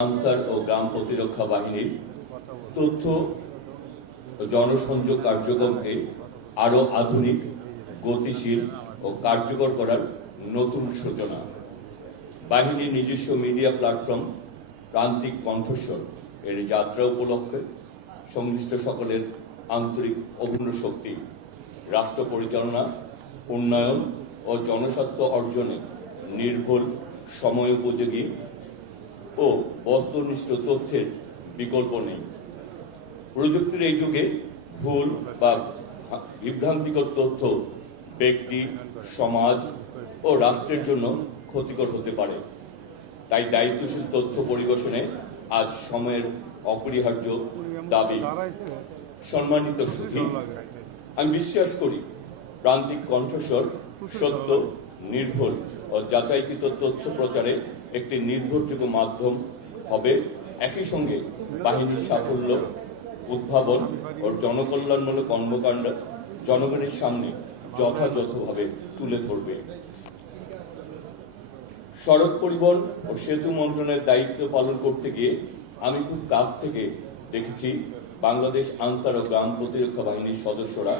Answer ও গ্রাম প্রতিরক্ষা বাহিনীর তথ্য জনসংযোগ কার্যক্রমকে আরো আধুনিক, গতিশীল ও কার্যকর করার নতুন সূচনা। বাহিনীর নিজস্ব মিডিয়া প্ল্যাটফর্ম প্রান্তিক কণ্ঠস্বর এর যাত্রা উপলক্ষে সংশ্লিষ্ট সকলের আন্তরিক অভিন্ন শক্তি রাষ্ট্র পরিচালনা, উন্নয়ন ও জনস্বাস্থ্য অর্জনে নির্ভুল, সময়োপযোগী ও বস্তুনিষ্ঠ তথ্যের বিকল্প নেই। প্রযুক্তির এই যুগে ভুল বা বিভ্রান্তিকর তথ্য ব্যক্তি, সমাজ ও রাষ্ট্রের জন্য ক্ষতিকর হতে পারে। তাই দায়িত্বশীল তথ্য পরিবেশনে আজ সময়ের অপরিহার্য দাবি। সম্মানিত সুধী, আমি বিশ্বাস করি প্রান্তিক কণ্ঠস্বর সত্য, নির্ভুল ও যাচাইকৃত তথ্য প্রচারে একটি নির্ভরযোগ্য মাধ্যম হবে। একই সঙ্গে বাহিনীর সাফল্য, উদ্ভাবন ও জনকল্যাণমূলক কর্মকাণ্ড জনগণের সামনে যথাযথভাবে তুলে ধরবে। সড়ক পরিবহন ও সেতু মন্ত্রণালয়ের দায়িত্ব পালন করতে গিয়ে আমি খুব কাছ থেকে দেখেছি বাংলাদেশ আনসার ও গ্রাম প্রতিরক্ষা বাহিনীর সদস্যরা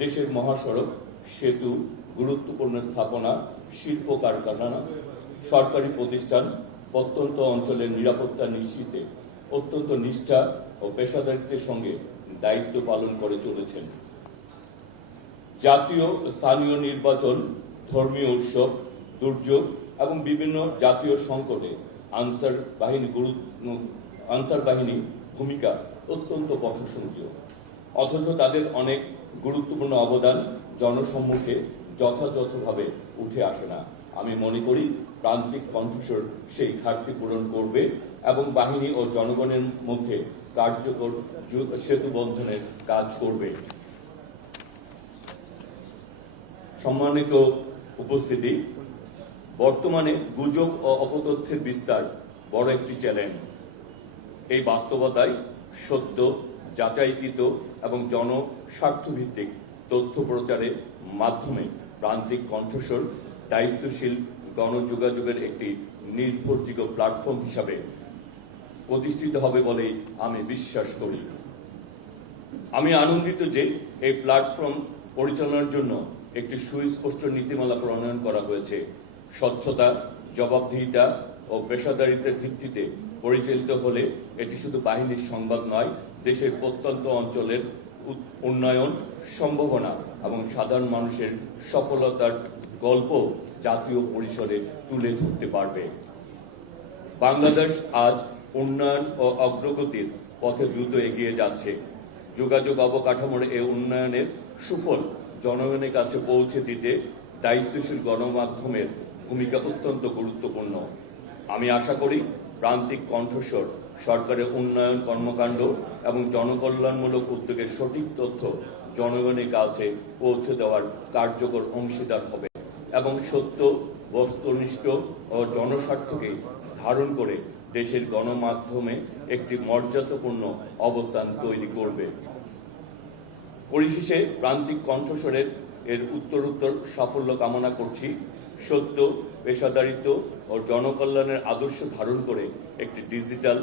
দেশের মহাসড়ক, সেতু, গুরুত্বপূর্ণ স্থাপনা, শিল্প কারখানা, সরকারি প্রতিষ্ঠান, প্রত্যন্ত অঞ্চলের নিরাপত্তা নিশ্চিতে অত্যন্ত নিষ্ঠা ও পেশাদারিত্বের সঙ্গে দায়িত্ব পালন করে চলেছেন। জাতীয় স্থানীয় নির্বাচন, ধর্মীয় উৎসব, দুর্যোগ এবং বিভিন্ন জাতীয় সংকটে আনসার বাহিনী ভূমিকা অত্যন্ত প্রশংসনীয়। অথচ তাদের অনেক গুরুত্বপূর্ণ অবদান জনসম্মুখে যথাযথভাবে উঠে আসে না। আমি মনে করি প্রান্তিক কণ্ঠস্বর সেই ঘাটতি পূরণ করবে এবং বাহিনী ও জনগণের মধ্যে কার্যকর সেতু বন্ধনের কাজ করবে। সম্মানিত উপস্থিতি, বর্তমানে গুজব ও অপতথ্যের বিস্তার বড় একটি চ্যালেঞ্জ। এই বাস্তবতায় সত্য, যাচাইকৃত এবং জনস্বার্থভিত্তিক তথ্য প্রচারের মাধ্যমে প্রান্তিক কণ্ঠস্বর দায়িত্বশীল গণযোগাযোগের একটি নির্ভরযোগ্য প্ল্যাটফর্ম হিসাবে প্রতিষ্ঠিত হবে বলে আমি বিশ্বাস করি। আমি আনন্দিত যে এই প্ল্যাটফর্ম পরিচালনার জন্য একটি সুস্পষ্ট নীতিমালা প্রণয়ন করা হয়েছে। স্বচ্ছতা, জবাবদিহিতা ও পেশাদারিত্বের ভিত্তিতে পরিচালিত হলে এটি শুধু বাহিনীর সংবাদ নয়, দেশের প্রত্যন্ত অঞ্চলের উন্নয়ন, সম্ভাবনা এবং সাধারণ মানুষের সফলতার গল্প জাতীয় পরিসরে তুলে ধরতে পারবে। বাংলাদেশ আজ উন্নয়ন ও অগ্রগতির পথে দ্রুত এগিয়ে যাচ্ছে। যোগাযোগ অবকাঠামোর এই উন্নয়নের সুফল জনগণের কাছে পৌঁছে দিতে দায়িত্বশীল গণমাধ্যমের ভূমিকা অত্যন্ত গুরুত্বপূর্ণ। আমি আশা করি প্রান্তিক কণ্ঠস্বর সরকারের উন্নয়ন কর্মকাণ্ড এবং জনকল্যাণমূলক উদ্যোগের সঠিক তথ্য জনগণের কাছে পৌঁছে দেওয়ার কার্যকর অংশীদার হবে এবং সত্য, বস্তুনিষ্ঠ ও জনস্বার্থকে ধারণ করে দেশের গণমাধ্যমে একটি মর্যাদাপূর্ণ অবস্থান তৈরি করবে। পরিশেষে প্রান্তিক কণ্ঠস্বরের উত্তরোত্তর সাফল্য কামনা করছি। সত্য, পেশাদারিত্ব ও জনকল্যাণের আদর্শ ধারণ করে একটি ডিজিটাল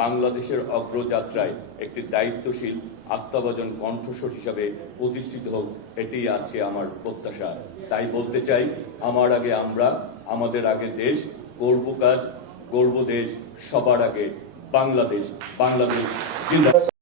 বাংলাদেশের অগ্রযাত্রায় একটি দায়িত্বশীল, আস্থাভাজন কণ্ঠস্বর হিসাবে প্রতিষ্ঠিত হোক, এটি আজকে আমার প্রত্যাশা। তাই বলতে চাই, আমার আগে আমরা, আমাদের আগে দেশ, গর্ব কাজ, গর্ব দেশ, সবার আগে বাংলাদেশ। বাংলাদেশ জিন্দাবাদ।